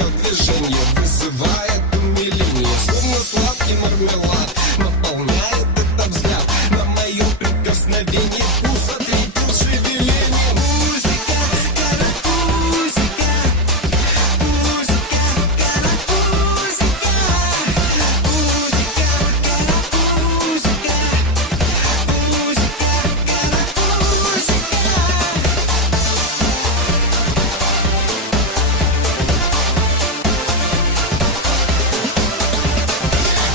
ее движение вызывает умиление, словно сладкий мармелад наполняет этот взгляд. На мое прикосновение вкус ответил шевелением. Музыка, карапузика, музыка, карапузика, музыка, карапузика, музыка, карапузика.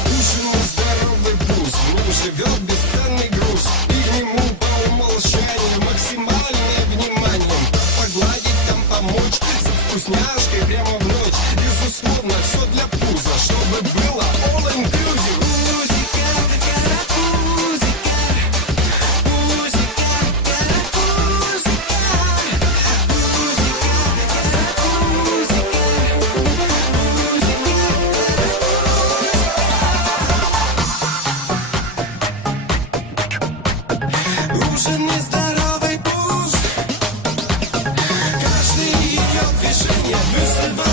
Ужин здоровый пуз, в нем живет бесценный груз, и к нему по умолчанию максимальное внимание. Погладить там, помочь, со вкусняшкой прямо в ночь. Безусловно, все для пуза, чтобы было all inclusive. Музыка, карапузика, музыка, карапузика, музыка, карапузика, музыка. Ужин нездоровый пуз, каждое ее движение вызывает